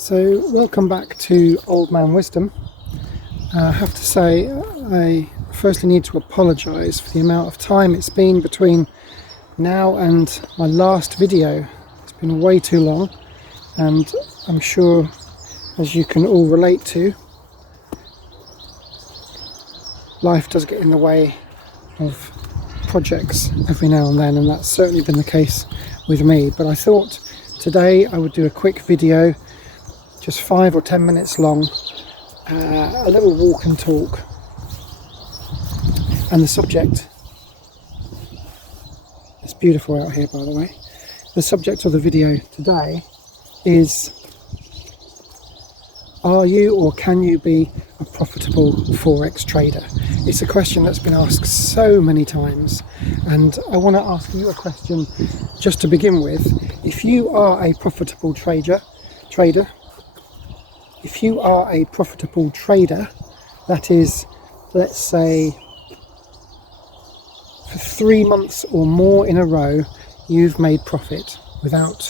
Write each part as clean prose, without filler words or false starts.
So welcome back to Old Man Wisdom. I have to say I firstly need to apologise for the amount of time it's been between now and my last video. It's been way too long, and I'm sure, as you can all relate to, life does get in the way of projects every now and then, and that's certainly been the case with me. But I thought today I would do a quick video, just 5 or 10 minutes long, a little walk and talk. And the subject, it's beautiful out here by the way, the subject of the video today is: are you or can you be a profitable Forex trader? It's a question that's been asked so many times, and I want to ask you a question just to begin with. If you are a profitable trader, if you are a profitable trader, that is, let's say, for 3 months or more in a row, you've made profit without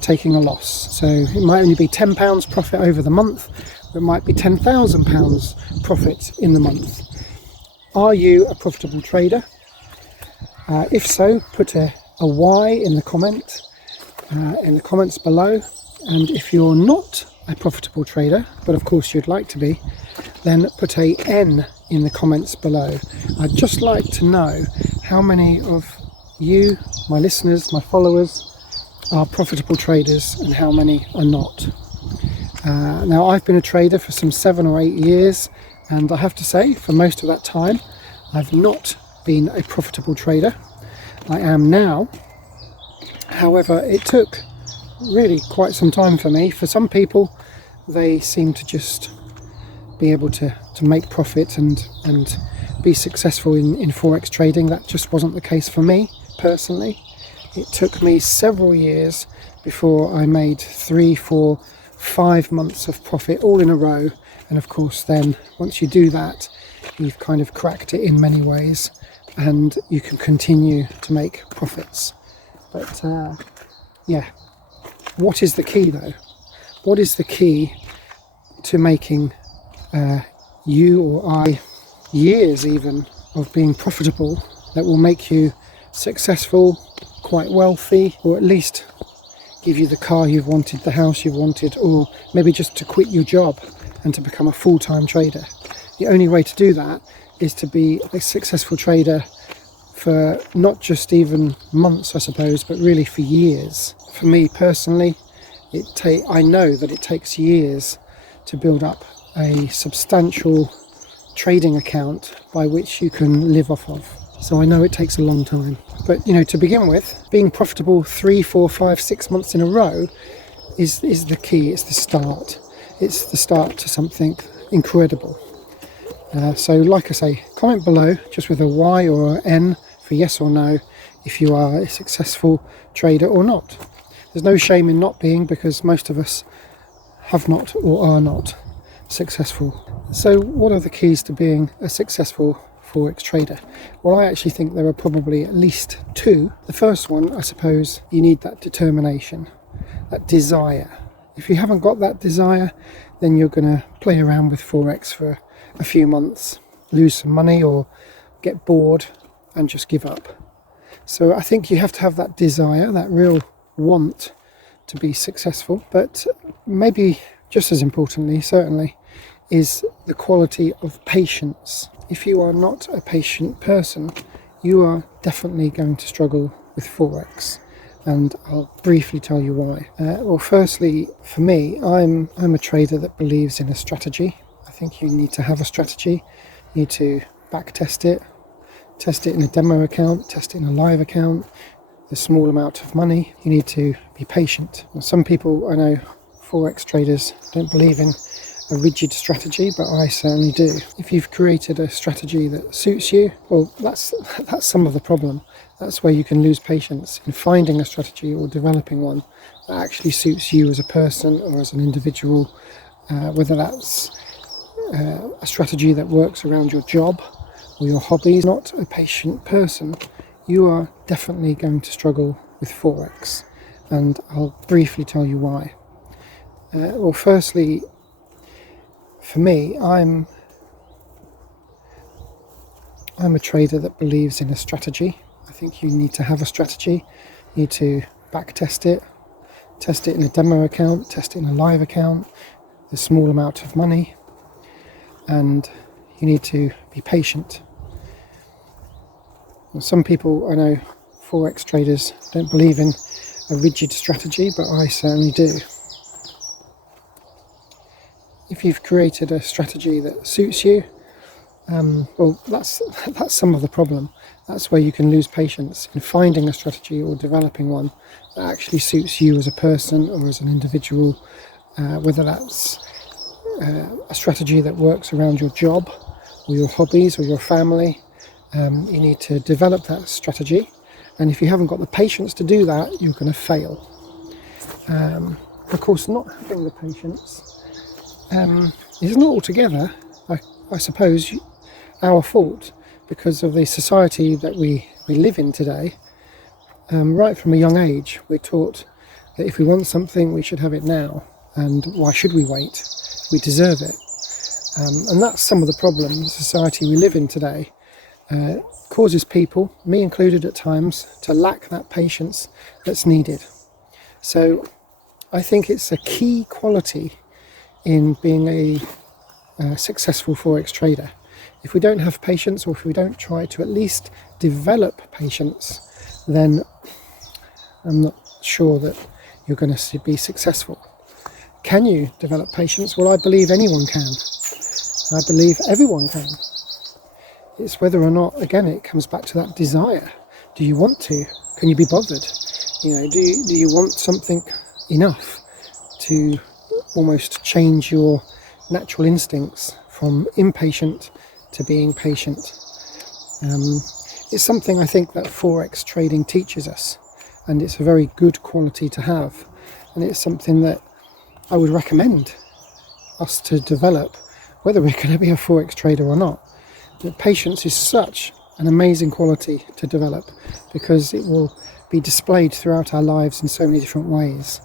taking a loss. So it might only be £10 profit over the month, or it might be £10,000 profit in the month. Are you a profitable trader? If so, put a Y in the comments below. And if you're not a profitable trader, but of course you'd like to be, then put a N in the comments below. I'd just like to know how many of you, my listeners, my followers, are profitable traders and how many are not. Now, I've been a trader for some 7 or 8 years, and I have to say, for most of that time, I've not been a profitable trader. I am now. However, it took really quite some time for me. For some people, they seem to just be able to make profit and be successful in Forex trading. That just wasn't the case for me personally. It took me several years before I made 3, 4, 5 months of profit all in a row. And of course then, once you do that, you've kind of cracked it in many ways, and you can continue to make profits. But yeah, what is the key though? What is the key to making you or I years even of being profitable that will make you successful, quite wealthy, or at least give you the car you've wanted, the house you've wanted, or maybe just to quit your job and to become a full-time trader? The only way to do that is to be a successful trader for not just even months, I suppose, but really for years. For me personally, I know that it takes years to build up a substantial trading account by which you can live off of. So I know it takes a long time. But to begin with, being profitable 3, 4, 5, 6 months in a row is the key. It's the start. It's the start to something incredible. So like I say, comment below just with a Y or an N for yes or no if you are a successful trader or not. There's no shame in not being, because most of us have not or are not successful. So what are the keys to being a successful Forex trader? Well, I actually think there are probably at least 2. The first one, I suppose, you need that determination, that desire. If you haven't got that desire, then you're going to play around with Forex for a few months, lose some money, or get bored and just give up. So I think you have to have that desire, that real want to be successful. But maybe just as importantly, certainly, is the quality of patience. If you are not a patient person, you are definitely going to struggle with Forex, and I'll briefly tell you why. Well, firstly, for me, I'm a trader that believes in a strategy. I think you need to have a strategy. You need to back test it in a demo account, test it in a live account, the small amount of money. You need to be patient. Now, some people, I know, Forex traders, don't believe in a rigid strategy, but I certainly do. If you've created a strategy that suits you, well, that's some of the problem. That's where you can lose patience, in finding a strategy or developing one that actually suits you as a person or as an individual, whether that's a strategy that works around your job or your hobbies. Not a patient person, you are definitely going to struggle with Forex, and I'll briefly tell you why. Well, firstly, for me, I'm a trader that believes in a strategy. I think you need to have a strategy. You need to back test it in a demo account, test it in a live account, a small amount of money, and you need to be patient. Some people I know, Forex traders, don't believe in a rigid strategy, but I certainly do. If you've created a strategy that suits you, well, that's some of the problem. That's where you can lose patience in finding a strategy or developing one that actually suits you as a person or as an individual, whether that's a strategy that works around your job or your hobbies or your family. You need to develop that strategy, and if you haven't got the patience to do that, you're going to fail. Of course, not having the patience is not altogether, I suppose, our fault, because of the society that we live in today. Right from a young age, we're taught that if we want something, we should have it now, and why should we wait? We deserve it. And that's some of the problem the society we live in today causes people, me included at times, to lack that patience that's needed. So I think it's a key quality in being a successful Forex trader. If we don't have patience, or if we don't try to at least develop patience, then I'm not sure that you're going to be successful. Can you develop patience? Well, I believe anyone can. I believe everyone can. It's whether or not, again, it comes back to that desire. Do you want to? Can you be bothered? Do you want something enough to almost change your natural instincts from impatient to being patient? It's something I think that Forex trading teaches us, and it's a very good quality to have, and it's something that I would recommend us to develop, whether we're going to be a Forex trader or not. But patience is such an amazing quality to develop, because it will be displayed throughout our lives in so many different ways.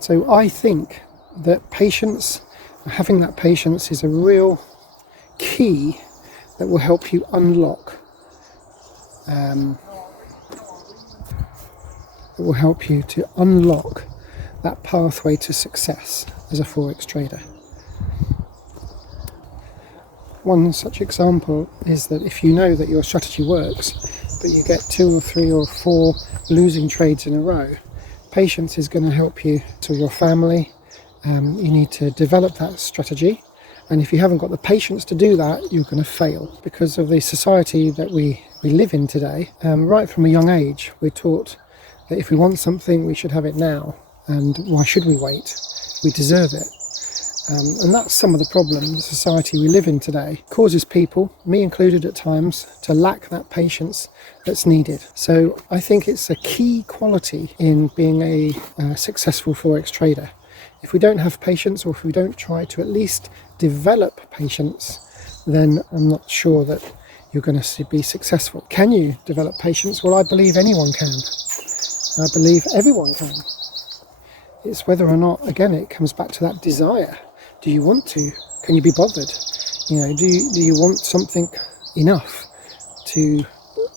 So I think that patience, having that patience, is a real key that will help you unlock, that pathway to success as a Forex trader. One such example is that if you know that your strategy works, but you get 2 or 3 or 4 losing trades in a row, patience is going to help you to your family. You need to develop that strategy, and if you haven't got the patience to do that, you're going to fail, because of the society that we live in today. Right from a young age, we're taught that if we want something, we should have it now, and why should we wait? We deserve it. And that's some of the problem the society we live in today causes people, me included at times, to lack that patience that's needed. So I think it's a key quality in being a successful Forex trader. If we don't have patience, or if we don't try to at least develop patience, then I'm not sure that you're going to be successful. Can you develop patience? Well, I believe anyone can. I believe everyone can. It's whether or not, again, it comes back to that desire. Do you want to? Can you be bothered? Do you want something enough to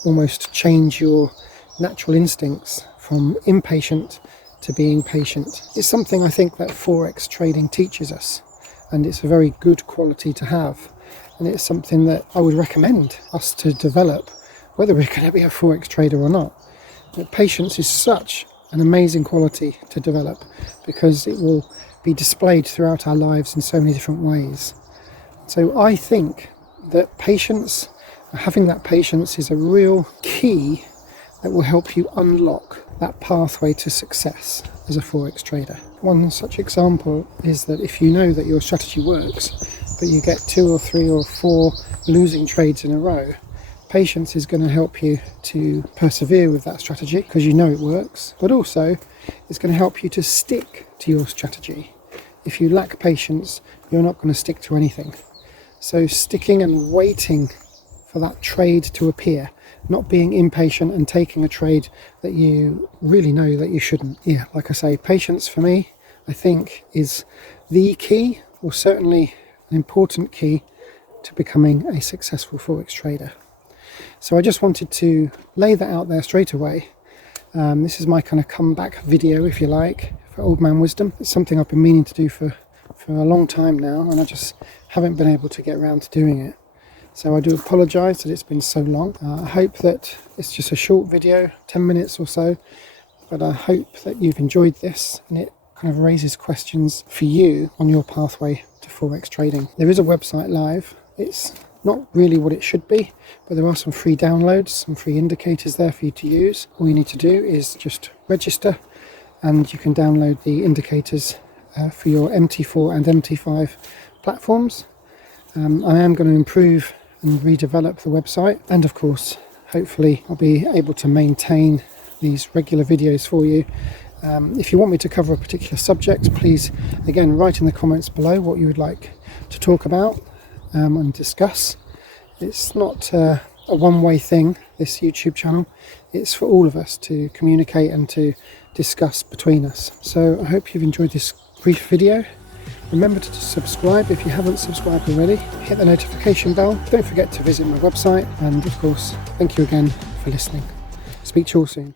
almost change your natural instincts from impatient to being patient? It's something I think that Forex trading teaches us, and it's a very good quality to have, and it's something that I would recommend us to develop, whether we're going to be a Forex trader or not. But patience is such an amazing quality to develop, because it will be displayed throughout our lives in so many different ways. So I think that having that patience is a real key that will help you unlock that pathway to success as a Forex trader. One such example is that if you know that your strategy works, but you get 2 or 3 or 4 losing trades in a row, patience is going to help you to persevere with that strategy, because you know it works, but also it's going to help you to stick to your strategy. If you lack patience, you're not going to stick to anything. So sticking and waiting for that trade to appear, not being impatient and taking a trade that you really know that you shouldn't. Yeah, like I say, patience for me, I think is the key, or certainly an important key, to becoming a successful Forex trader. So I just wanted to lay that out there straight away. This is my kind of comeback video, if you like, for Old Man Wisdom. It's something I've been meaning to do for a long time now, and I just haven't been able to get around to doing it. So I do apologise that it's been so long. I hope that it's just a short video, 10 minutes or so, but I hope that you've enjoyed this and it kind of raises questions for you on your pathway to Forex trading. There is a website live. It's not really what it should be, but there are some free downloads, some free indicators there for you to use. All you need to do is just register and you can download the indicators for your MT4 and MT5 platforms. I am going to improve and redevelop the website, and of course hopefully I'll be able to maintain these regular videos for you. If you want me to cover a particular subject, please again write in the comments below what you would like to talk about and discuss. It's not a one-way thing, this YouTube channel. It's for all of us to communicate and to discuss between us. So I hope you've enjoyed this brief video. Remember to subscribe if you haven't subscribed already. Hit the notification bell. Don't forget to visit my website. And of course, thank you again for listening. Speak to you all soon.